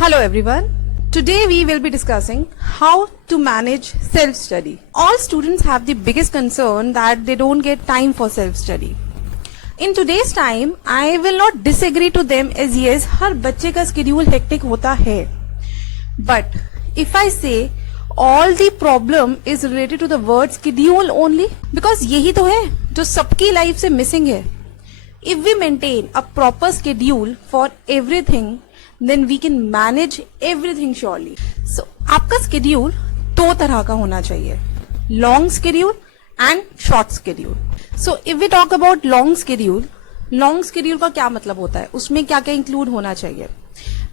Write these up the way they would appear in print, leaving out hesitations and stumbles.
Hello everyone. Today we will be discussing how to manage self-study. All students have the biggest concern that they don't get time for self-study. In today's time, I will not disagree to them as yes, हर बच्चे का schedule hectic होता है. But if I say all the problem is related to the word schedule only, because यही तो है जो सबकी life से मिसिंग है. If we maintain a proper schedule for everything, then we can manage everything surely. So आपका schedule दो तरह का होना चाहिए, long schedule and short schedule. So if we talk about long schedule का क्या मतलब होता है, उसमें क्या क्या इंक्लूड होना चाहिए.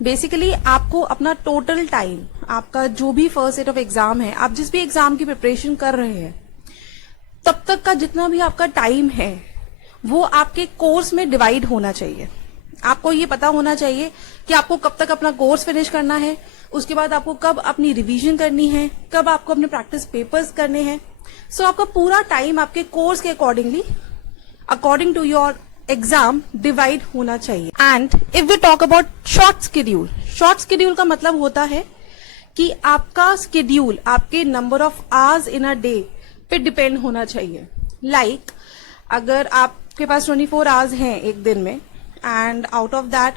बेसिकली आपको अपना टोटल टाइम, आपका जो भी फर्स्ट सेट ऑफ एग्जाम है, आप जिस भी एग्जाम की प्रिपरेशन कर रहे हैं, तब तक का जितना भी आपका टाइम है वो आपके कोर्स में डिवाइड होना चाहिए. आपको ये पता होना चाहिए कि आपको कब तक अपना कोर्स फिनिश करना है, उसके बाद आपको कब अपनी रिवीजन करनी है, कब आपको अपने प्रैक्टिस पेपर्स करने हैं. सो आपका पूरा टाइम आपके कोर्स के accordingly, according to your exam divide होना चाहिए. And if we talk about short schedule का मतलब होता है कि आपका स्केड्यूल आपके number of hours in a day पे डिपेंड होना चाहिए. लाइक अगर आपके पास 24 आवर्स हैं एक दिन में, एंड आउट ऑफ दैट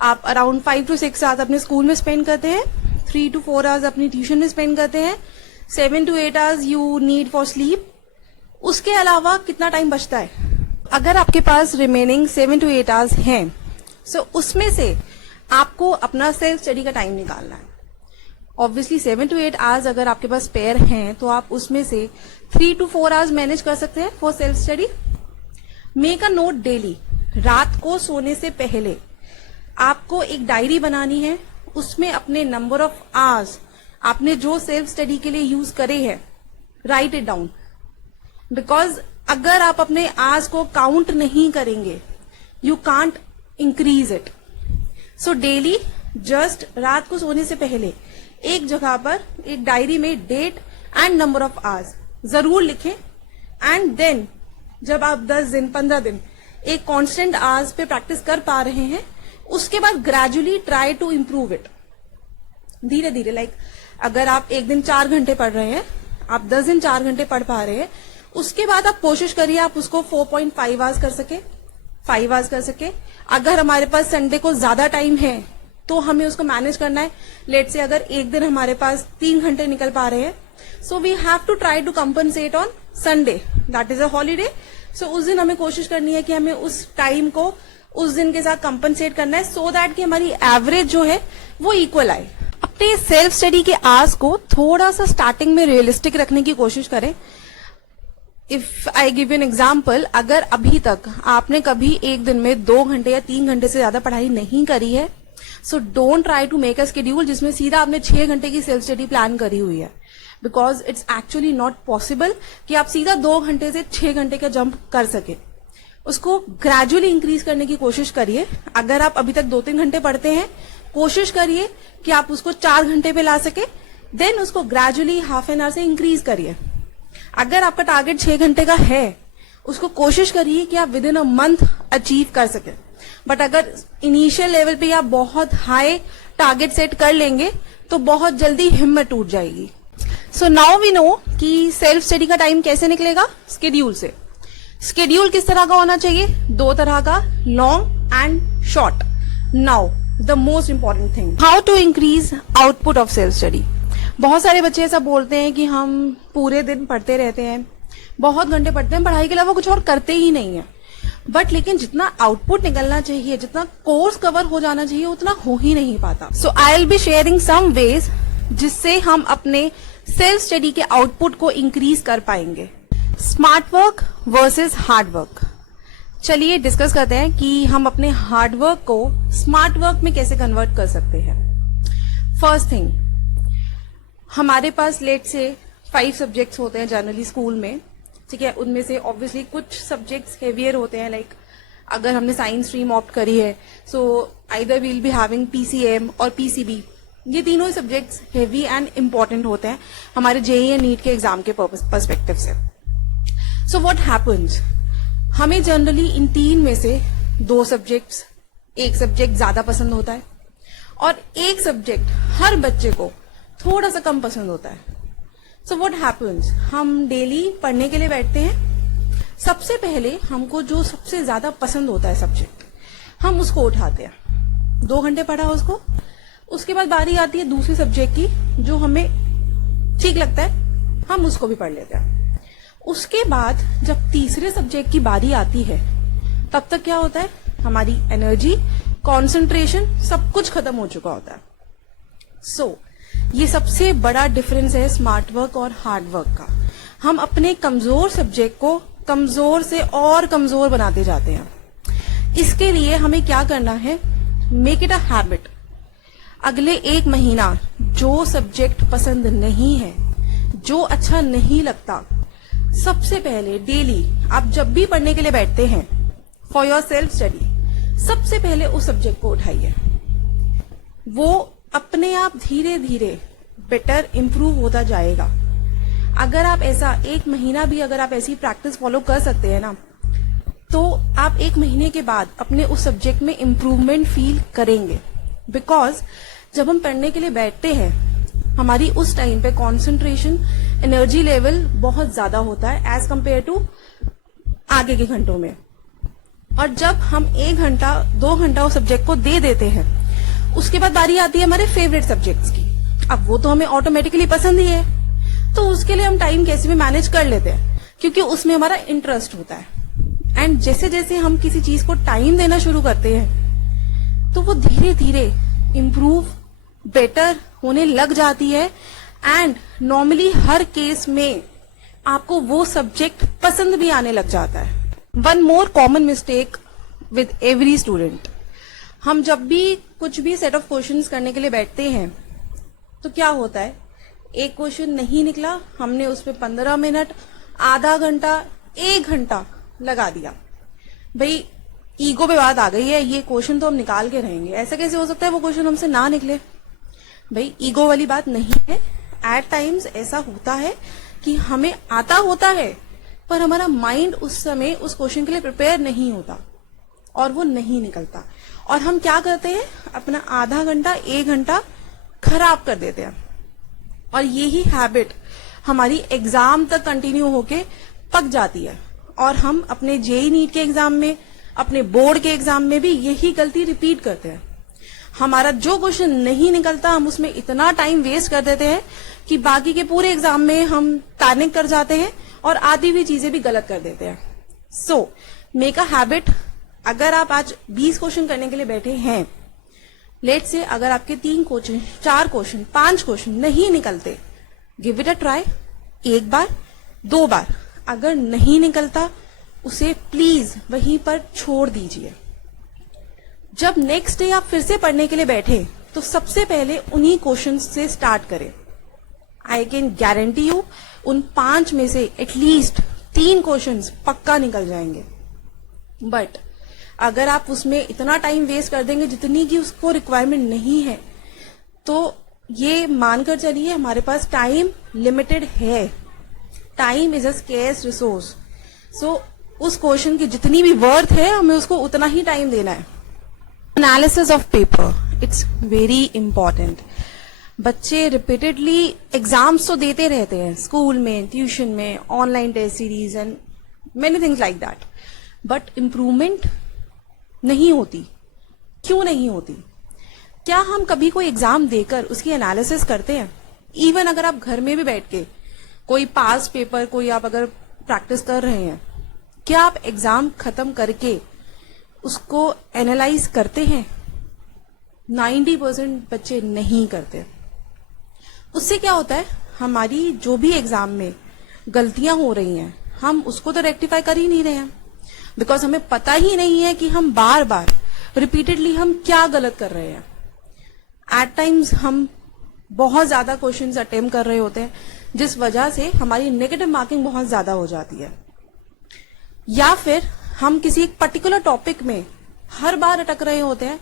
आप अराउंड 5 to 6 आवर्स अपने स्कूल में स्पेंड करते हैं, 3 to 4 आवर्स अपनी ट्यूशन में स्पेंड करते हैं, 7 to 8 hours you need for sleep. उसके अलावा कितना टाइम बचता है? अगर आपके पास रिमेनिंग 7 to 8 आवर्स हैं, सो उसमें से आपको अपना सेल्फ स्टडी का टाइम निकालना है. ऑब्वियसली 7 to 8 आवर्स अगर आपके पास स्पेयर हैं तो आप उसमें से 3 to 4 आवर्स मैनेज कर सकते हैं for self study. Make a note daily, रात को सोने से पहले आपको एक डायरी बनानी है. उसमें अपने नंबर ऑफ आवर्स आपने जो सेल्फ स्टडी के लिए यूज करे हैं, राइट इट डाउन. बिकॉज अगर आप अपने आवर्स को काउंट नहीं करेंगे, you can't increase it. So daily just रात को सोने से पहले एक जगह पर एक डायरी में date and number of hours जरूर लिखें. एंड देन जब आप 10 दिन 15 दिन एक कांस्टेंट आवर्स पे प्रैक्टिस कर पा रहे हैं, उसके बाद gradually try to improve it. धीरे धीरे, लाइक अगर आप एक दिन 4 घंटे पढ़ रहे हैं, आप 10 दिन 4 घंटे पढ़ पा रहे हैं, उसके बाद आप कोशिश करिए आप उसको 4.5 आवर्स कर सके, 5 आवर्स कर सके. अगर हमारे पास संडे को ज्यादा टाइम है तो हमें उसको मैनेज करना है. लेट से अगर एक दिन हमारे पास 3 घंटे निकल पा रहे हैं, so we have to try to compensate on Sunday, that is a holiday. So उस दिन हमें कोशिश करनी है कि हमें उस टाइम को उस दिन के साथ कंपनसेट करना है, सो दैट कि हमारी एवरेज जो है वो इक्वल आए. अपने सेल्फ स्टडी के आवर्स को थोड़ा सा स्टार्टिंग में रियलिस्टिक रखने की कोशिश करें. If I give an example, अगर अभी तक आपने कभी एक दिन में 2 घंटे या 3 घंटे से ज्यादा पढ़ाई नहीं करी है, so don't try to make a schedule जिसमें सीधा आपने 6 घंटे की सेल्फ स्टडी प्लान करी हुई है. Because it's actually not possible कि आप सीधा 2 घंटे से 6 घंटे का जंप कर सके. उसको ग्रेजुअली इंक्रीज करने की कोशिश करिए. अगर आप अभी तक 2-3 घंटे पढ़ते हैं, कोशिश करिए कि आप उसको 4 घंटे पे ला सके. देन उसको ग्रेजुअली हाफ एन आवर से इंक्रीज करिए. अगर आपका टारगेट 6 घंटे का है, उसको कोशिश करिए कि आप with in a month achieve कर सके. बट अगर इनिशियल लेवल पे आप बहुत हाई टारगेट सेट कर लेंगे तो बहुत जल्दी हिम्मत टूट जाएगी. सो नाउ वी नो कि सेल्फ स्टडी का टाइम कैसे निकलेगा, स्केड्यूल से. स्केड्यूल किस तरह का होना चाहिए? 2 तरह का, long and short. Now the most important thing, how to increase output of self study. बहुत सारे बच्चे ऐसा बोलते हैं कि हम पूरे दिन पढ़ते रहते हैं, बहुत घंटे पढ़ते हैं, पढ़ाई के अलावा कुछ और करते ही नहीं है. बट लेकिन जितना आउटपुट निकलना चाहिए, जितना कोर्स कवर हो जाना चाहिए, उतना हो ही नहीं पाता. So I will be sharing some ways जिससे हम अपने सेल्फ स्टडी के आउटपुट को इंक्रीज कर पाएंगे. Smart work versus hard work. चलिए डिस्कस करते हैं कि हम अपने हार्ड वर्क को स्मार्ट वर्क में कैसे कन्वर्ट कर सकते हैं. फर्स्ट थिंग, हमारे पास लेट से 5 सब्जेक्ट्स होते हैं जनरली स्कूल में, ठीक है. उनमें से ऑब्वियसली कुछ सब्जेक्ट्स हेवियर होते हैं. लाइक अगर हमने साइंस स्ट्रीम ऑप्ट करी है, so either we'll be having PCM or PCB. ये तीनों ही सब्जेक्ट्स हेवी एंड इंपॉर्टेंट होते हैं हमारे जेईई एंड नीट के एग्जाम के पर्सपेक्टिव से. सो व्हाट हैपेंस, हमें जनरली इन 3 में से 2 सब्जेक्ट्स, एक सब्जेक्ट ज्यादा पसंद होता है और एक सब्जेक्ट हर बच्चे को थोड़ा सा कम पसंद होता है। सो व्हाट हैपेंस, हम डेली पढ़ने के लिए बैठते हैं, सबसे पहले हमको जो सबसे ज्यादा पसंद होता है सब्जेक्ट, हम उसको उठाते हैं, 2 घंटे पढ़ा उसको, उसके बाद बारी आती है दूसरे सब्जेक्ट की जो हमें ठीक लगता है, हम उसको भी पढ़ लेते हैं। उसके बाद जब तीसरे सब्जेक्ट की बारी आती है तब तक क्या होता है, हमारी एनर्जी, कंसंट्रेशन सब कुछ खत्म हो चुका होता है। सो ये सबसे बड़ा डिफरेंस है स्मार्ट वर्क और हार्ड वर्क का। हम अपने कमजोर सब्जेक्ट को कमजोर से और कमजोर बनाते जाते हैं। इसके लिए हमें क्या करना है, मेक इट अ हैबिट। अगले 1 महीना जो सब्जेक्ट पसंद नहीं है, जो अच्छा नहीं लगता, सबसे पहले डेली आप जब भी पढ़ने के लिए बैठते हैं फॉर योर सेल्फ स्टडी, सबसे पहले उस सब्जेक्ट को उठाइए। वो अपने आप धीरे धीरे बेटर इंप्रूव होता जाएगा। अगर आप ऐसा 1 महीना भी अगर आप ऐसी प्रैक्टिस फॉलो कर सकते हैं ना, तो आप 1 महीने के बाद अपने उस सब्जेक्ट में इम्प्रूवमेंट फील करेंगे। बिकॉज जब हम पढ़ने के लिए बैठते हैं, हमारी उस टाइम पे कंसंट्रेशन, एनर्जी लेवल बहुत ज्यादा होता है एज कंपेयर टू आगे के घंटों में। और जब हम 1 घंटा 2 घंटा उस सब्जेक्ट को दे देते हैं, उसके बाद बारी आती है हमारे फेवरेट सब्जेक्ट्स की। अब वो तो हमें ऑटोमेटिकली पसंद ही है, तो उसके लिए हम टाइम कैसे भी मैनेज कर लेते हैं, क्योंकि उसमें हमारा इंटरेस्ट होता है। एंड जैसे जैसे हम किसी चीज को टाइम देना शुरू करते हैं, तो वो धीरे धीरे इम्प्रूव, बेटर होने लग जाती है। एंड नॉर्मली हर केस में आपको वो सब्जेक्ट पसंद भी आने लग जाता है। One more common mistake with every student, हम जब भी कुछ भी सेट ऑफ क्वेश्चंस करने के लिए बैठते हैं तो क्या होता है, एक क्वेश्चन नहीं निकला, हमने उस पर 15 मिनट, आधा घंटा, 1 घंटा लगा दिया। भाई ईगो पे बात आ गई है, ये क्वेश्चन तो हम निकाल के रहेंगे, ऐसा कैसे हो सकता है वो क्वेश्चन हमसे ना निकले। भाई ईगो वाली बात नहीं है। एट टाइम्स ऐसा होता है कि हमें आता होता है पर हमारा माइंड उस समय उस क्वेश्चन के लिए प्रिपेयर नहीं होता और वो नहीं निकलता, और हम क्या करते हैं, अपना आधा घंटा 1 घंटा खराब कर देते हैं। और यही हैबिट हमारी एग्जाम तक कंटिन्यू होके पक जाती है, और हम अपने जेईई नीट के एग्जाम में, अपने बोर्ड के एग्जाम में भी यही गलती रिपीट करते हैं। हमारा जो क्वेश्चन नहीं निकलता, हम उसमें इतना टाइम वेस्ट कर देते हैं कि बाकी के पूरे एग्जाम में हम पैनिक कर जाते हैं और आधी भी चीजें भी गलत कर देते हैं। So make a habit. अगर आप आज 20 क्वेश्चन करने के लिए बैठे हैं, लेट से अगर आपके 3 क्वेश्चन, 4 क्वेश्चन, 5 क्वेश्चन नहीं निकलते, गिव इट अ ट्राई। 1 बार, 2 बार, अगर नहीं निकलता उसे प्लीज वहीं पर छोड़ दीजिए। जब नेक्स्ट डे आप फिर से पढ़ने के लिए बैठे तो सबसे पहले उन्हीं क्वेश्चन से स्टार्ट करें। आई कैन गारंटी यू उन 5 में से एटलीस्ट 3 क्वेश्चन पक्का निकल जाएंगे। बट अगर आप उसमें इतना टाइम वेस्ट कर देंगे जितनी की उसको रिक्वायरमेंट नहीं है, तो ये मानकर चलिए हमारे पास टाइम लिमिटेड है। Time is a scarce resource. So उस क्वेश्चन की जितनी भी वर्थ है, हमें उसको उतना ही टाइम देना है। Analysis of paper, it's very important. बच्चे रिपीटेडली एग्जाम्स तो देते रहते हैं, स्कूल में, ट्यूशन में, online test series and many things like that, but improvement नहीं होती। क्यों नहीं होती? क्या हम कभी कोई एग्जाम देकर उसकी एनालिसिस करते हैं? इवन अगर आप घर में भी बैठ के कोई पास पेपर, कोई आप अगर प्रैक्टिस कर रहे हैं, क्या आप एग्जाम खत्म करके उसको एनालाइज करते हैं? 90% बच्चे नहीं करते। उससे क्या होता है, हमारी जो भी एग्जाम में गलतियां हो रही हैं, हम उसको तो रेक्टिफाई कर ही नहीं रहे हैं, बिकॉज हमें पता ही नहीं है कि हम बार बार रिपीटेडली हम क्या गलत कर रहे हैं। एट टाइम्स हम बहुत ज्यादा क्वेश्चंस अटेम्प्ट कर रहे होते हैं, जिस वजह से हमारी नेगेटिव मार्किंग बहुत ज्यादा हो जाती है। या फिर हम किसी एक पर्टिकुलर टॉपिक में हर बार अटक रहे होते हैं,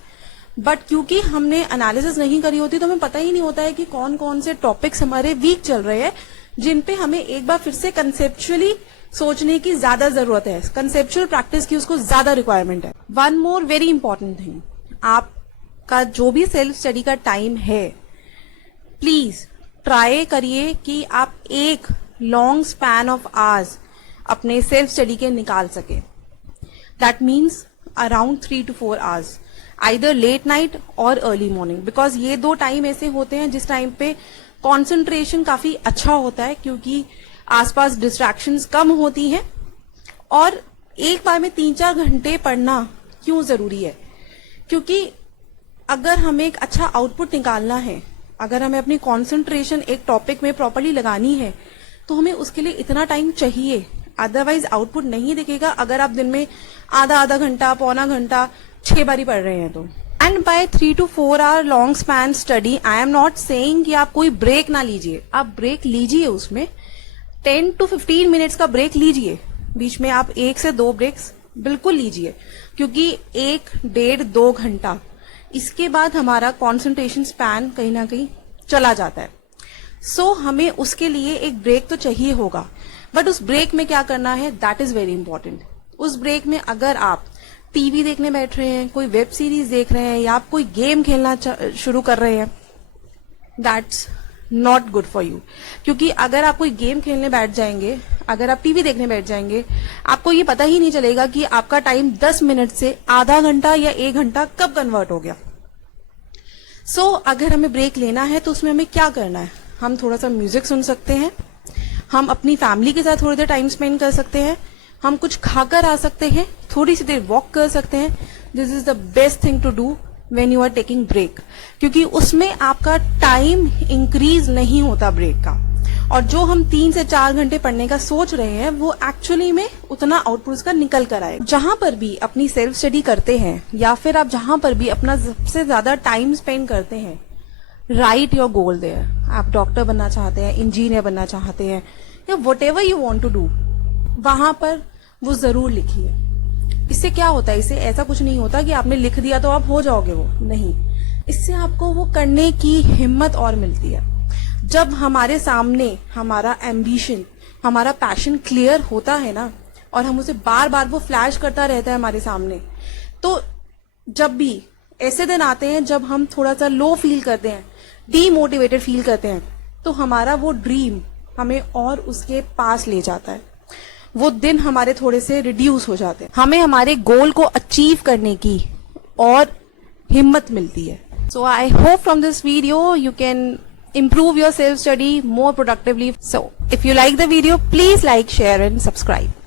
बट क्योंकि हमने एनालिसिस नहीं करी होती तो हमें पता ही नहीं होता है कि कौन कौन से टॉपिक्स हमारे वीक चल रहे हैं, जिन पे हमें एक बार फिर से कंसेप्चुअली सोचने की ज्यादा जरूरत है, कंसेप्चुअल प्रैक्टिस की उसको ज्यादा रिक्वायरमेंट है। One more very important thing, आप आपका जो भी सेल्फ स्टडी का टाइम है, प्लीज ट्राई करिए कि आप एक लॉन्ग स्पैन ऑफ आवर्स अपने सेल्फ स्टडी के निकाल सके. That means around 3 to 4 hours, either late night or early morning, because ये दो टाइम ऐसे होते हैं जिस टाइम पे कॉन्सेंट्रेशन काफी अच्छा होता है, क्योंकि आसपास डिस्ट्रैक्शंस कम होती हैं. और एक बार में 3-4 घंटे पढ़ना क्यों जरूरी है? क्योंकि अगर हमें एक अच्छा आउटपुट निकालना है, अगर हमें अपनी कॉन्सेंट्रेशन एक टॉपिक में प्रॉपरली लगानी है, तो हमें उसके लिए इतना टाइम चाहिए. अदरवाइज आउटपुट नहीं दिखेगा अगर आप दिन में आधा घंटा, पौना घंटा 6 बारी पढ़ रहे हैं तो. And by 3 to 4 hour long span study, I am not saying कि आप कोई ब्रेक ना लीजिए. आप ब्रेक लीजिए, उसमें 10 to 15 मिनट्स का ब्रेक लीजिए. बीच में आप 1 से 2 ब्रेक्स बिल्कुल लीजिए, क्योंकि 1-1.5-2 घंटा इसके बाद हमारा कॉन्सेंट्रेशन स्पैन कहीं ना कहीं चला जाता है. सो हमें उसके लिए एक ब्रेक तो चाहिए होगा. बट उस ब्रेक में क्या करना है, दैट इज वेरी इंपॉर्टेंट. उस ब्रेक में अगर आप टीवी देखने बैठ रहे हैं, कोई वेब सीरीज देख रहे हैं, या आप कोई गेम खेलना शुरू कर रहे हैं, that's not good for you. क्योंकि अगर आप कोई गेम खेलने बैठ जाएंगे, अगर आप टीवी देखने बैठ जाएंगे, आपको ये पता ही नहीं चलेगा कि आपका टाइम 10 मिनट से आधा घंटा या 1 घंटा कब कन्वर्ट हो गया. सो अगर हमें ब्रेक लेना है तो उसमें हमें क्या करना है, हम थोड़ा सा म्यूजिक सुन सकते हैं, हम अपनी फैमिली के साथ थोड़ी देर टाइम स्पेंड कर सकते हैं, हम कुछ खाकर आ सकते हैं, थोड़ी सी देर वॉक कर सकते हैं. This is the best thing to do when you are taking break, क्योंकि उसमें आपका टाइम इंक्रीज नहीं होता ब्रेक का. और जो हम 3 से 4 घंटे पढ़ने का सोच रहे हैं, वो एक्चुअली में उतना आउटपुट का निकल कर आए. जहां पर भी अपनी सेल्फ स्टडी करते हैं, या फिर आप जहां पर भी अपना सबसे ज्यादा टाइम स्पेंड करते हैं, राइट योर गोल देयर. आप डॉक्टर बनना चाहते हैं, इंजीनियर बनना चाहते हैं, या what ever you want to do, वहां पर वो जरूर लिखिए. इससे क्या होता है, इससे ऐसा कुछ नहीं होता कि आपने लिख दिया तो आप हो जाओगे, वो नहीं. इससे आपको वो करने की हिम्मत और मिलती है. जब हमारे सामने हमारा एम्बिशन, हमारा पैशन क्लियर होता है ना, और हम उसे बार बार वो फ्लैश करता रहता है हमारे सामने, तो जब भी ऐसे दिन आते हैं जब हम थोड़ा सा लो फील करते हैं, डीमोटिवेटेड फील करते हैं, तो हमारा वो ड्रीम हमें और उसके पास ले जाता है. वो दिन हमारे थोड़े से रिड्यूस हो जाते हैं, हमें हमारे गोल को अचीव करने की और हिम्मत मिलती है. So I hope from this video you can improve your self study more productively. So if you like the video, please like, share and subscribe.